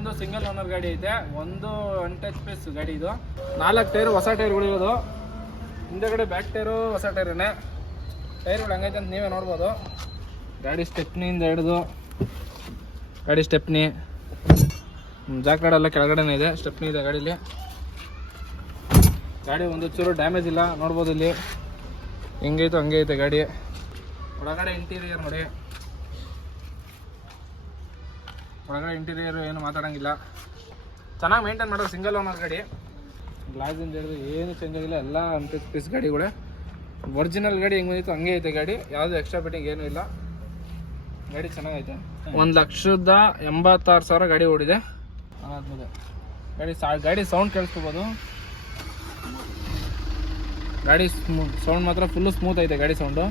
ಬಂದು single owner ಗಾಡಿ ಐತೆ, ಒಂದು ಅನ್ಟಚ್ ಪೀಸ್ ಗಾಡಿ ಇದು. 4 ಟೈರು ಹೊಸ ಟೈರ್ಗಳಿರೋದು, ಹಿಂದೆಗಡೆ ಬ್ಯಾಕ್ ಟೈರು ಹೊಸ ಟೈರೇನೆ. ಟೈರ್ಗಳು ಹಂಗೈತೆ ಅಂತ ನೀವೇ ನೋಡ್ಬೋದು. ಗಾಡಿ ಸ್ಟೆಪ್ನಿಯಿಂದ ಹಿಡಿದು ಗಾಡಿ ಸ್ಟೆಪ್ನಿ ಜಾಕ್ರಾಡೆಲ್ಲ ಕೆಳಗಡೆನೇ ಇದೆ, ಸ್ಟೆಪ್ನಿ ಇದೆ ಗಾಡೀಲಿ. ಗಾಡಿ ಒಂದು ಚೂರು ಡ್ಯಾಮೇಜ್ ಇಲ್ಲ, ನೋಡ್ಬೋದು ಇಲ್ಲಿ ಹೆಂಗೈತು ಹಂಗೆ ಐತೆ ಗಾಡಿ. ಒಳಗಡೆ ಇಂಟೀರಿಯರ್ ನೋಡಿ, ಒಳಗಡೆ ಇಂಟೀರಿಯರ್ ಏನು ಮಾತಾಡೋಂಗಿಲ್ಲ, ಚೆನ್ನಾಗಿ ಮೇಂಟೈನ್ ಮಾಡೋದು ಸಿಂಗಲ್ ಓನರ್ ಗಾಡಿ. ಗ್ಲಾಸಿಂದ ಹಿಡಿದು ಏನು ಚೇಂಜ್ ಆಗಿಲ್ಲ, ಎಲ್ಲ ಅನ್ಟಚ್ ಪೀಸ್ ಗಾಡಿಗಳೇ. ಒರಿಜಿನಲ್ ಗಾಡಿ ಹೆಂಗೆ ಬಂದಿತ್ತು ಹಂಗೆ ಐತೆ ಗಾಡಿ, ಯಾವುದೇ ಎಕ್ಸ್ಟ್ರಾ ಫಿಟ್ಟಿಂಗ್ ಏನೂ ಇಲ್ಲ. ಗಾಡಿ ಚೆನ್ನಾಗೈತೆ. 1,86,000 ಗಾಡಿ ಓಡಿದೆ. ಅದಾದ್ಮೇಲೆ ಗಾಡಿ ಸೌಂಡ್ ಕೇಳಿಸ್ಕೋಬೋದು. ಗಾಡಿ ಸೌಂಡ್ ಮಾತ್ರ ಫುಲ್ಲು ಸ್ಮೂತ್ ಐತೆ ಗಾಡಿ ಸೌಂಡು.